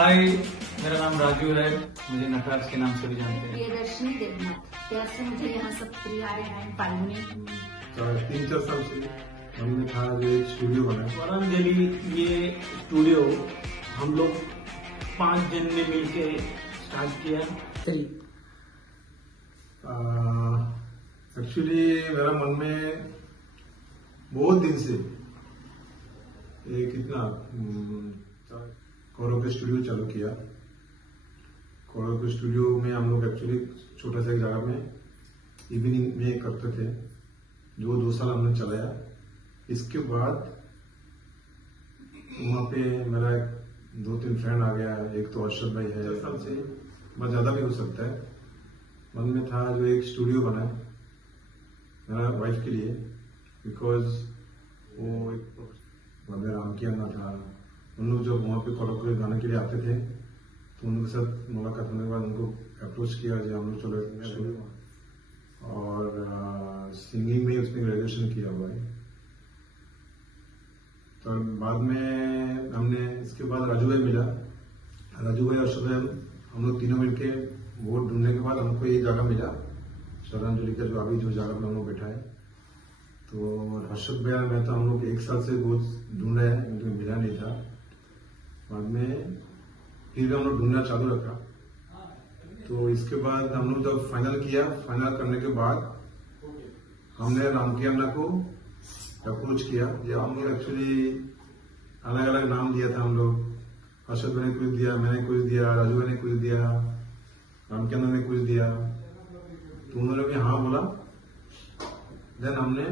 हाय, मेरा नाम राजू है। मुझे नटराज के नाम से भी जानते हैं। प्रियदर्शनी देवनाथ। कैसे मुझे यहाँ सब प्रिया एंड फाल्गुनी 3-4 साल से हमने था जो एक स्टूडियो बनाया। स्वरांजलि ये स्टूडियो हम लोग 5 जन ने मिलके स्टार्ट किया। एक्चुअली मेरा मन में बहुत दिन से ये कितना कोरोके स्टूडियो चालू किया। कोरोके स्टूडियो में हम लोग एक्चुअली छोटा सा एक जगह में इवनिंग में करते थे, जो 2 साल हमने चलाया। इसके बाद वहाँ पे मेरा 2-3 फ्रेंड आ गया। एक तो अर्शद भाई है, साल से बहुत ज्यादा भी हो सकता है। मन में था जो एक स्टूडियो बनाए मेरा वाइफ के लिए, बिकॉज वो एक बंदे राम की अन्ना था। उन लोग जब वहाँ पे कोरोके गाने के लिए आते थे तो उनके साथ मुलाकात होने के बाद उनको अप्रोच किया जो हम लोग चलो स्टूडियो, और सिंगिंग में उसने ग्रेजुएशन किया हुआ है। तो बाद में हमने इसके बाद राजू भाई मिला। राजू भाई और अर्शद हम लोग तीनों मिलके वोट ढूंढने के बाद हमको ये जगह मिला, स्वरांजलि का जो अभी जो जगह पे हम लोग बैठा है। तो हर्षद भैया मैं तो हम लोग 1 साल से बहुत ढूंढ रहे हैं, लेकिन मिला नहीं था। बाद में फिर भी हम लोग ढूंढना चालू रखा। तो इसके बाद हम लोग जब फाइनल किया, फाइनल करने के बाद हमने रामकी अन्ना को अप्रोच किया। जब हम लोग एक्चुअली अलग अलग नाम दिया था हम लोग। हर्षद भाई ने कुछ दिया, मैंने कुछ दिया, राजू भाई ने कुछ दिया, रामकी अन्ना ने कुछ दिया। तो उन्होंने भी हाँ बोला। देन हमने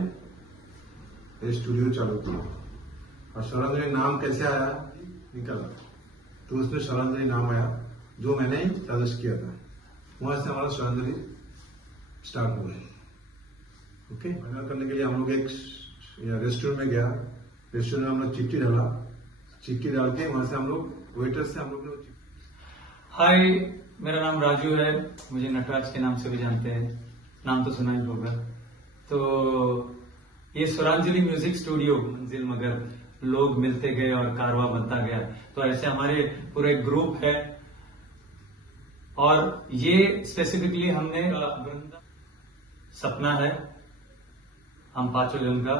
ये स्टूडियो चालू किया। और स्वरांजलि नाम कैसे आया निकला, तो उसमें स्वरांजलि नाम आया जो मैंने सजेस्ट किया था। वहां से हमारा स्वरांजलि स्टार्ट हुआ है। ओके, फाइनल करने के लिए हम लोग एक रेस्टोरेंट में गया। रेस्टोरेंट में हम लोग चिट्ठी डाला, चिट्ठी डाल के वहां से हम लोग वेटर से हम लोग हाय, मेरा नाम राजू है। मुझे नटराज के नाम से भी जानते हैं, नाम तो सुना ही होगा। तो ये स्वरांजलि म्यूजिक स्टूडियो मंजिल मगर लोग मिलते गए और कारवा बनता गया। तो ऐसे हमारे पूरे ग्रुप है, और ये स्पेसिफिकली हमने सपना है हम 5 जन का।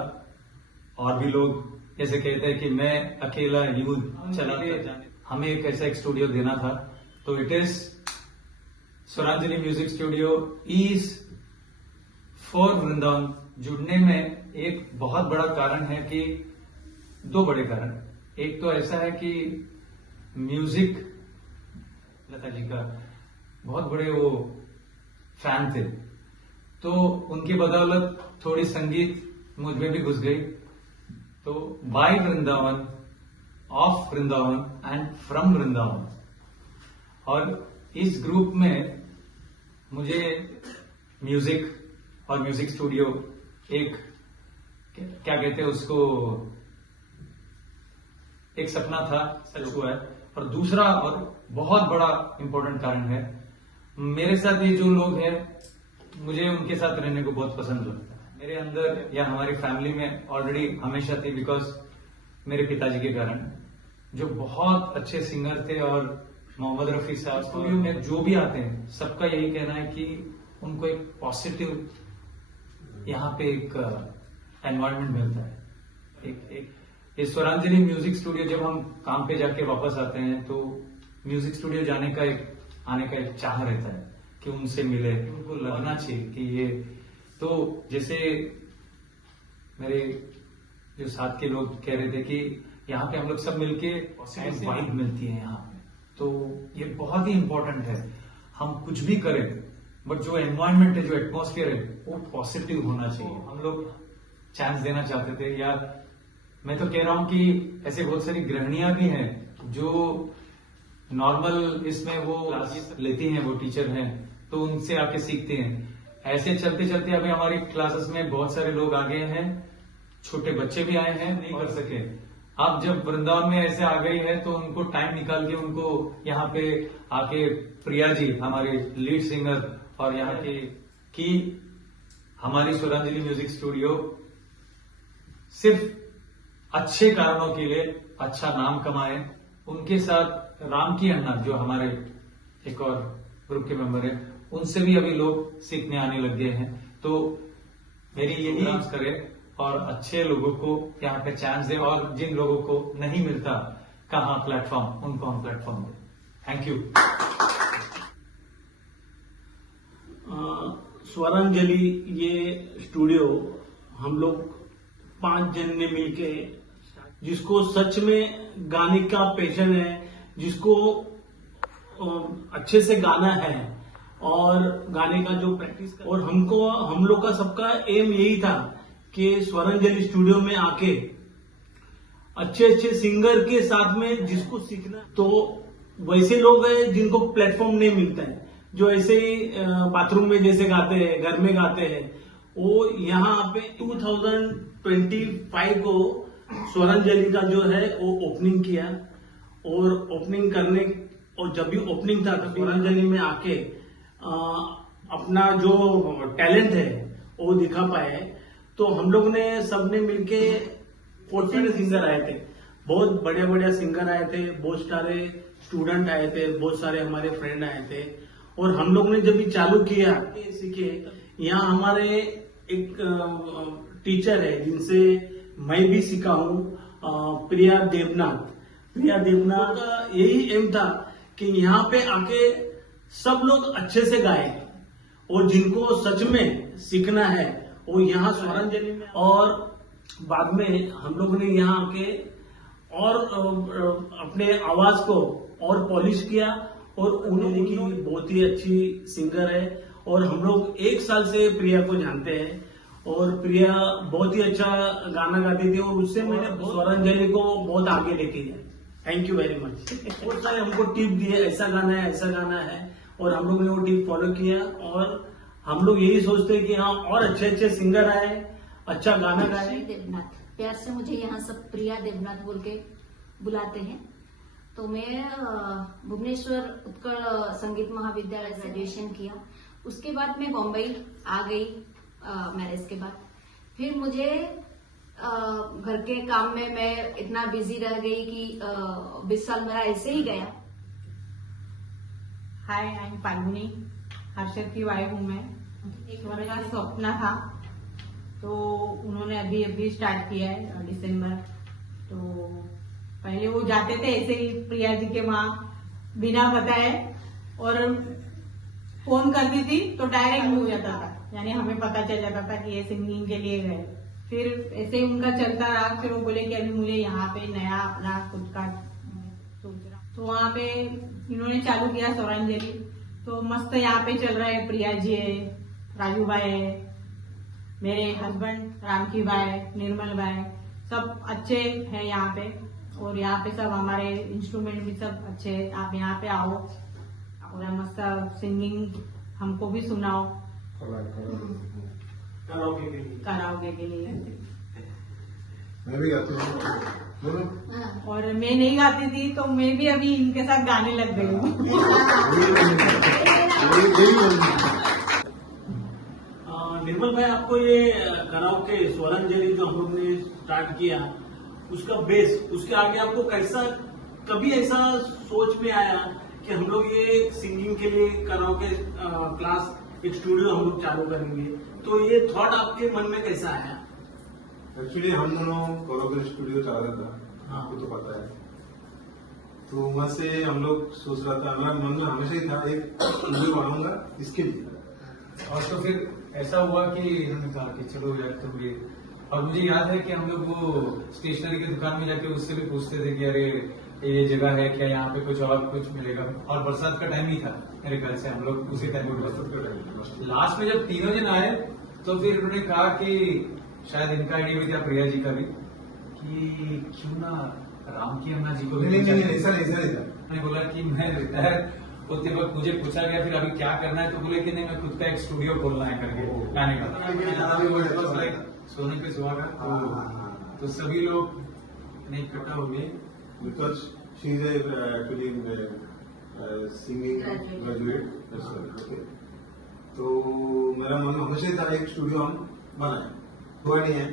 और भी लोग ऐसे कहते हैं कि मैं अकेला यूं चला के हमें एक ऐसा एक स्टूडियो देना था। तो it is Swaranjali music studio is for Vrindavan. जुड़ने में एक बहुत बड़ा कारण है कि 2 बड़े कारण। एक तो ऐसा है कि म्यूजिक लता जी का बहुत बड़े वो फैन थे, तो उनकी बदौलत थोड़ी संगीत मुझ में भी घुस गई। तो by Vrindavan, of Vrindavan and from Vrindavan. और इस ग्रुप में मुझे म्यूजिक और म्यूजिक स्टूडियो एक क्या कहते हैं उसको, एक सपना था, सच हुआ है। और दूसरा और बहुत बड़ा इंपॉर्टेंट कारण है, मेरे साथ ये जो लोग हैं मुझे उनके साथ रहने को बहुत पसंद लगता है। मेरे अंदर या हमारी फैमिली में ऑलरेडी हमेशा थी, बिकॉज मेरे पिताजी के कारण, जो बहुत अच्छे सिंगर थे। और मोहम्मद रफी साहब स्टूडियो में जो भी आते हैं सबका यही कहना है कि उनको एक पॉजिटिव यहाँ पे एक एनवायरनमेंट मिलता है। एक स्वरांजलि म्यूजिक स्टूडियो जब हम काम पे जाके वापस आते हैं तो म्यूजिक स्टूडियो आने का एक चाह रहता है कि उनसे मिले, उनको लगना चाहिए कि ये। तो जैसे मेरे जो साथ के लोग कह रहे थे कि यहाँ पे हम लोग सब मिलके वाइब मिलती है यहाँ पे, तो ये बहुत ही इंपॉर्टेंट है। हम कुछ भी करें बट जो एनवायरनमेंट है, जो एटमॉस्फेयर है, वो पॉजिटिव होना चाहिए। हम लोग चांस देना चाहते थे। या मैं तो कह रहा हूं कि ऐसे बहुत सारी गृहिणियां भी हैं जो नॉर्मल इसमें वो क्लासेस लेती हैं, वो टीचर हैं, तो उनसे आके सीखते हैं। ऐसे चलते चलते अभी हमारी क्लासेस में बहुत सारे लोग आ गए हैं, छोटे बच्चे भी आए हैं, नहीं कर सके। अब जब वृंदावन में ऐसे आ गई है तो उनको टाइम निकाल के उनको यहाँ पे आके प्रिया जी हमारे लीड सिंगर और यहाँ के की हमारी स्वरांजलि म्यूजिक स्टूडियो सिर्फ अच्छे कारणों के लिए अच्छा नाम कमाए, उनके साथ राम की अन्ना जो हमारे एक और ग्रुप के मेंबर है, उनसे भी अभी लोग सीखने आने लग गए हैं। तो मेरी यही करे और अच्छे लोगों को यहाँ पे चांस दे, और जिन लोगों को नहीं मिलता कहाँ प्लेटफॉर्म, उनको हम platform they. Thank you. Swaranjali ये स्टूडियो हम लोग 5 जन ने मिलके, जिसको सच में गाने का पैशन है, जिसको अच्छे से गाना है और गाने का जो प्रैक्टिस, और हम लोग का सबका एम यही था कि स्वरांजलि स्टूडियो में आके अच्छे अच्छे सिंगर के साथ में जिसको सीखना, तो वैसे लोग हैं जिनको प्लेटफॉर्म नहीं मिलता है, जो ऐसे ही बाथरूम में जैसे गाते हैं, घर में गाते हैं, वो यहाँ पे 2025 को स्वरांजलि का जो है वो ओपनिंग किया, और ओपनिंग करने, और जब भी ओपनिंग था तो स्वरांजलि में आके अपना जो टैलेंट है वो दिखा पाए। तो हम लोग ने सबने मिलके 40 सिंगर आए थे, बहुत बढ़िया बढ़िया सिंगर आए थे, बहुत सारे स्टूडेंट आए थे, बहुत सारे हमारे फ्रेंड आए थे। और हम लोग ने जब भी चालू किया सीखे, यहाँ हमारे एक टीचर है जिनसे मैं भी सीखा हूँ, प्रिया देवनाथ का यही एम था कि यहाँ पे आके सब लोग अच्छे से गाए, और जिनको सच में सीखना है वो यहाँ स्वरांजलि में, और बाद में हम लोग ने यहाँ आके और अपने आवाज को और पॉलिश किया, और उन्होंने की बहुत ही अच्छी सिंगर है, और हम लोग 1 साल से प्रिया को जानते हैं, और प्रिया बहुत ही अच्छा गाना गाती थी, और उससे मैंने स्वरांजलि को बहुत आगे लेके गया। Thank you very much. बहुत सारे हमको टिप दिए, ऐसा गाना है, ऐसा गाना है, और हम लोग ने वो टिप फॉलो किया, और हम लोग यही सोचते हैं कि हाँ और अच्छे अच्छे सिंगर आए, अच्छा गाना गाए। देवनाथ, प्यार से मुझे यहाँ सब प्रिया देवनाथ बोल के बुलाते हैं। तो मैं भुवनेश्वर उत्कल संगीत महाविद्यालय से ग्रेजुएशन किया। उसके बाद मैं बॉम्बे आ गई मैरिज के बाद। फिर मुझे घर के काम में मैं इतना बिजी रह गई कि 20 साल मेरा ऐसे ही गया। हाय, आई एम फाल्गुनी, हर्षद की वाइफ हूँ मैं। एक मेरा सपना था, तो उन्होंने अभी अभी स्टार्ट किया है दिसंबर। तो पहले वो जाते थे ऐसे ही प्रिया जी के वहाँ बिना बताए, और फोन करती थी तो डायरेक्ट हो जाता था, यानी हमें पता चल जाता था कि ये सिंगिंग के लिए गए। फिर ऐसे ही उनका चलता रहा। फिर वो बोले कि अभी मुझे यहाँ पे नया अपना खुद का सोच रहा, तो वहाँ पे इन्होंने चालू किया स्वरांजलि। तो मस्त यहाँ पे चल रहा है। प्रिया जी है, राजू भाई है, मेरे हस्बैंड रामकी भाई, निर्मल भाई, सब अच्छे हैं यहाँ पे। और यहाँ पे सब हमारे इंस्ट्रूमेंट भी सब अच्छे हैं। आप यहाँ पे आओ और मस्त सिंगिंग हमको भी सुनाओ कराओगे के लिए। मैं भी गाती हूँ। और मैं नहीं गाती थी, तो मैं भी अभी इनके साथ गाने लग गई हूँ। निर्मल भाई, आपको ये कराओके स्वरांजलि जो हम लोग ने स्टार्ट किया, उसका बेस, उसके आगे आपको कैसा, कभी ऐसा सोच में आया कि हम लोग ये सिंगिंग के लिए कराओके क्लास, एक स्टूडियो हम लोग चालू करेंगे? तो ये थॉट आपके मन में कैसा आया? एक्चुअली हम दोनों कराओके स्टूडियो चला रहा था, आपको तो पता है। तो वहां से हम लोग सोच रहा था, हमारा मन में हमेशा ही था एक स्टूडियो बनाऊंगा इसके लिए। और तो फिर ऐसा हुआ कि इन्होंने कहा कि चलो यार तुम ये, और मुझे याद है कि हम लोग वो स्टेशनरी की दुकान में जाके उससे भी पूछते थे कि अरे ये जगह है क्या, यहाँ पे कुछ और कुछ मिलेगा। और बरसात का टाइम ही था मेरे ख्याल से, हम लोग उसी टाइम में लास्ट में जब तीनों जन आए, तो फिर उन्होंने कहा कि शायद इनका आइडिया भी था, प्रिया जी का भी, कि क्यों ना राम की अम्मा जी को भी। ऐसा नहीं था। मैंने बोला कि मैं रिटायर होते वक्त मुझे पूछा गया फिर अभी क्या करना है, तो बोले कि नहीं मैं खुद का एक स्टूडियो खोलना है करके गाने का। सोनी पे सुहागा, तो सभी लोग नहीं इकट्ठा हो गए, because she is actually singing graduate. Okay, तो मेरा मन हमेशा था एक स्टूडियो हम बनाए, हुआ नहीं है।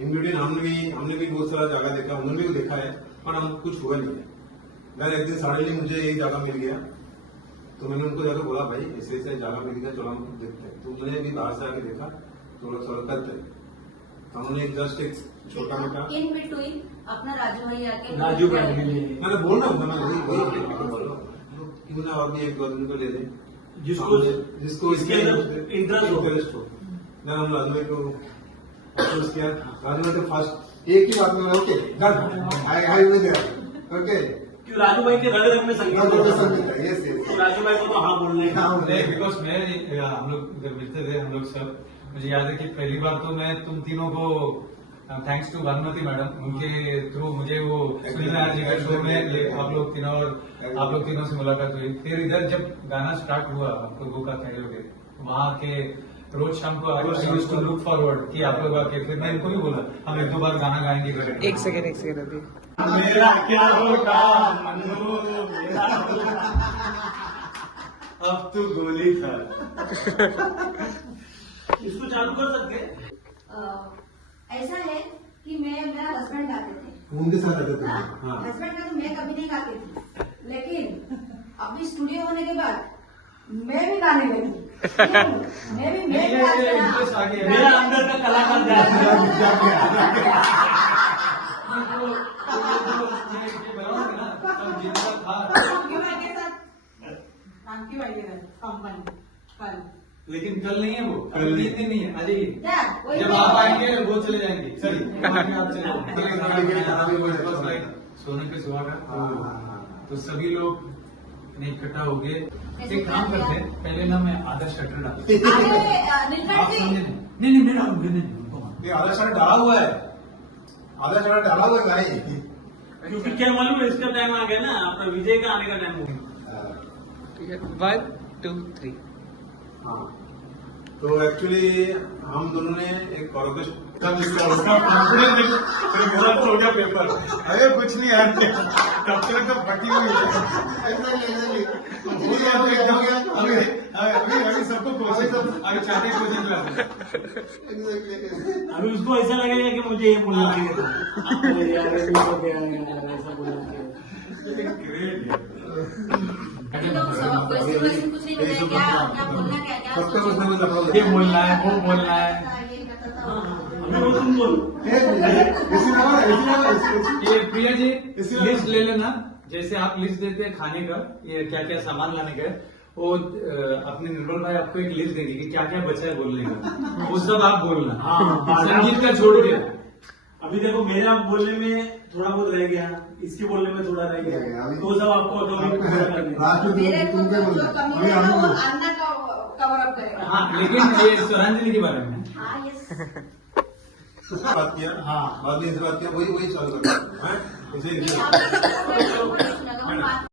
इन बिटवीन हमने भी बहुत सारा जगह देखा, उन्होंने भी देखा है, पर हम कुछ हुआ नहीं है। मैं एक दिन सडनली मुझे यही जगह मिल गया, तो मैंने उनको जाकर बोला भाई ऐसे ऐसे जगह मिल गया, चलो हम देखते हैं। तो मैंने भी बाहर से आके देखा, थोड़ा थोड़ा करते, तो उन्होंने जस्ट एक छोटा मोटा, इन बिटवीन अपना राजू भाई आके राजू भाई मिले। मैंने बोल रहा हूँ, मैं वही बोल रहा हूँ, क्यों ना और भी एक दो दिन को ले लें जिसको इसके अंदर इंटरेस्ट हो। मैं हम राजू भाई को अप्रोच किया, राजू भाई तो फर्स्ट एक ही बात में okay done, I will there, okay. क्यों राजू भाई के रग रग में संगीत है। यस यस, तो राजू भाई को तो हाँ बोलने का। बिकॉज मैं हम लोग जब मिलते थे हम लोग सब, मुझे याद है कि पहली बार तो मैं तुम तीनों को थैंक्स टू भानुमति मैडम, उनके थ्रू मुझे वो सुनील जी के शो में आप लोग तीनों से मुलाकात हुई। फिर इधर जब गाना स्टार्ट हुआ आप लोगों का कहोगे, वहाँ के रोज शाम को टू लुक फॉरवर्ड कि आप लोग आके, फिर मैं इनको भी बोला हम एक दो बार गाना गाएंगे करेंगे। एक सेकेंड अभी। मेरा क्या होगा मनु, मेरा अब तू गोली खा। इसको चालू कर सकते हैं? ऐसा है कि मेरा हस्बैंड गाते थे, उनके साथ रहते थे। हाँ, हस्बैंड का तो मैं कभी नहीं गाती थी, लेकिन अभी स्टूडियो होने के बाद मैं भी गाने लगी। मैं भी इंटरेस्ट आ गया। मेरा अंदर का कलाकार रामकी भाई के साथ कंपनी कल। लेकिन कल नहीं है वो, कल 3 दिन नहीं है, आ जाइए। क्या वही जब आप आएंगे वो चले जाएंगे, सही आप चले जाओगे। सोने पे सुहागा, तो सभी लोग इकट्ठा हो गए। एक काम करते हैं, पहले ना मैं आधा शटर डालते नीलकंठ जी, नहीं मैं डालूंगी, नहीं ये आधा शर्ट डाला हुआ है, आधा शर्ट डाला हुआ है भाई। क्योंकि क्या मालूम है, इसका टाइम आ गया ना, अपना विजय का आने का टाइम हो गया। ठीक है, 1 2 3। हाँ, तो एक्चुअली हम दोनों ने एक कॉन्फिडेंस हो गया पेपर। अरे कुछ नहीं यार, तब तक तो फटी हुई है। अभी सबको कोचिंग, अभी चाहते कोचिंग क्लास। अभी उसको ऐसा लगेगा कि मुझे ये बोलना चाहिए यार, ऐसा बोलना चाहिए। क्वेश्चन कुछ नहीं बताया, क्या बोलना, क्या सबका कुछ ना कुछ लफड़ा ये बोलना है, वो बोलना है। अभी वो तुम बोलो। ये प्रिया जी लिस्ट ले लेना, जैसे आप लिस्ट देते हैं खाने का, ये क्या क्या सामान लाने का है, वो अपने निर्मल भाई आपको एक लिस्ट देंगे कि क्या क्या बचा है बोलने का, वो सब आप बोलना। हाँ, संगीत का छोड़ के। अभी देखो मेरा बोलने में थोड़ा बहुत रह गया, इसके बोलने में थोड़ा रह गया, तो सब आपको ऑटोमेटिक पूरा करना है। मेरे को जो कमी है वो अन्ना का कवर अप करेगा। हाँ, लेकिन ये स्वरांजलि के बारे में हाँ, यस। बात किया, हाँ। बाद में इस बात किया, वही चालू कर। नहीं, आप